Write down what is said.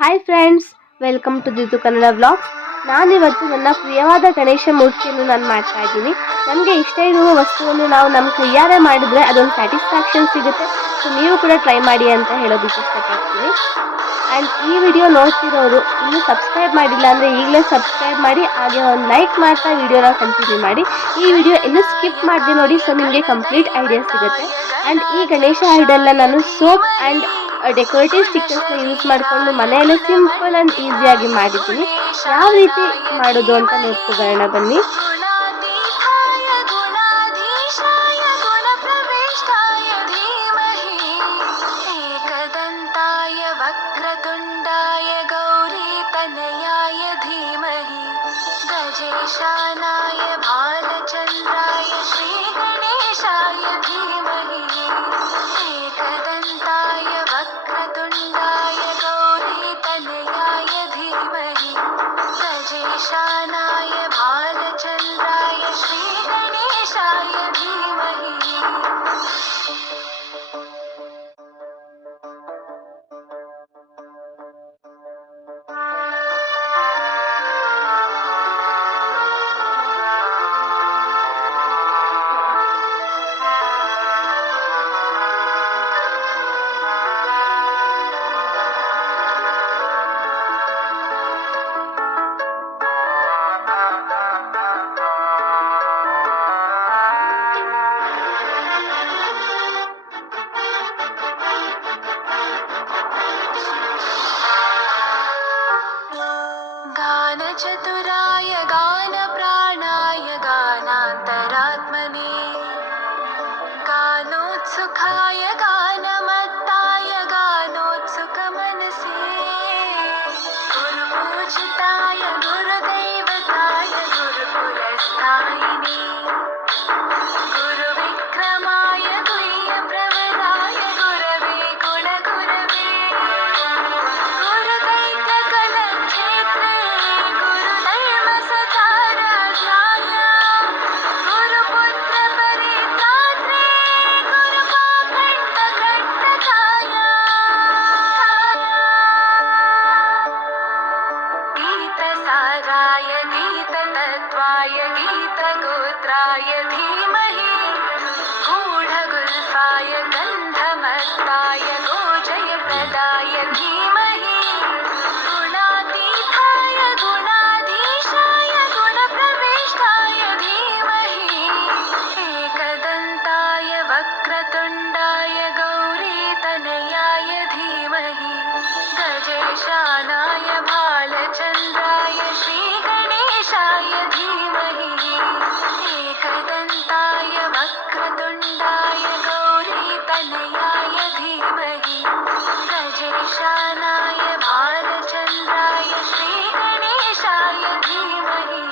Hi friends, welcome to ದಿತು Kannada vlogs. ನಾನಿವತ್ತು ನನ್ನ ಪ್ರಿಯವಾದ ಗಣೇಶ ಮೂರ್ತಿಯನ್ನು ನಾನು ಮಾಡ್ತಾ ಇದ್ದೀನಿ. ನಮಗೆ ಇಷ್ಟ ಇರುವ ವಸ್ತುವನ್ನು ನಾವು ನಮ್ಮ ಕೈಯಾರೆ ಮಾಡಿದ್ರೆ ಅದೊಂದು ಸ್ಯಾಟಿಸ್ಫ್ಯಾಕ್ಷನ್ ಸಿಗುತ್ತೆ. ಸೊ ನೀವು ಕೂಡ ಟ್ರೈ ಮಾಡಿ ಅಂತ ಹೇಳೋದಕ್ಕೆ ಇಷ್ಟಪಡ್ತೀನಿ. ಆ್ಯಂಡ್ ಈ ವಿಡಿಯೋ ನೋಡ್ತಿರೋರು ಇನ್ನೂ ಸಬ್ಸ್ಕ್ರೈಬ್ ಮಾಡಿಲ್ಲ ಅಂದರೆ ಈಗಲೇ ಸಬ್ಸ್ಕ್ರೈಬ್ ಮಾಡಿ, ಹಾಗೆ ಒಂದು ಲೈಕ್ ಮಾಡ್ತಾ ವಿಡಿಯೋನ ಕಂಟಿನ್ಯೂ ಮಾಡಿ. ಈ ವಿಡಿಯೋ ಎಲ್ಲೂ ಸ್ಕಿಪ್ ಮಾಡಿದೆ ನೋಡಿ, ಸೊ ನಿಮಗೆ ಕಂಪ್ಲೀಟ್ ಐಡಿಯಾ ಸಿಗುತ್ತೆ. ಆ್ಯಂಡ್ ಈ ಗಣೇಶ ಐಡಲ್ನ ನಾನು ಸೋಪ್ ಆ್ಯಂಡ್ ಡೆಕೋರೇಟಿವ್ ಸ್ಟಿಕ್ಕರ್ಸ್ನ ಯೂಸ್ ಮಾಡಿಕೊಂಡು ಮನೆಯಲ್ಲೇ ಸಿಂಪಲ್ ಆ್ಯಂಡ್ ಈಸಿಯಾಗಿ ಮಾಡಿದ್ದೀನಿ. ಯಾವ ರೀತಿ ಮಾಡೋದು ಅಂತ ನೋಡ್ಕೊಬರೋಣ ಬನ್ನಿ. गजेशानाय भालचन्द्राय श्रीगणेशाय धीमहि एकदन्ताय वक्रतुण्डाय गौरीतनयाय धीमहि गजेशानाय भालचन्द्राय श्रीगणेशाय धीमहि. गानचतुराय गानप्राणाय गानान्तरात्मने गानोत्सुकाय गानमत्ताय गानोत्सुकमनसे गुरुपूजिताय गुरुदैवताय गुरुकुलस्थायिने गुरुविक्रमाय गुह्यप्रवराय गुरवे गुणगुरवे गुरुदैत्यकलक्षेत्रे गुरुधर्मसताराध्याय गुरुपुत्रपरित्रात्रे गुरुपाखण्डकण्टकाय गीतसाराय गीततत्त्वाय गीतगोत्राय धीमहि गूढगुल्फाय गन्धमत्ताय गोजयप्रदाय धीमहि गुणातीताय गुणाधीशाय गुणप्रविष्टाय धीमहि एकदन्ताय वक्रतुण्डाय गौरीतनयाय धीमहि गजेशानाय भालचन्द्राय श्रीगणेशाय धीमहि एकदन्ताय वक्रतुण्डाय गौरीतनयाय धीमहि गजेशानाय भालचन्द्राय श्रीगणेशाय धीमहि.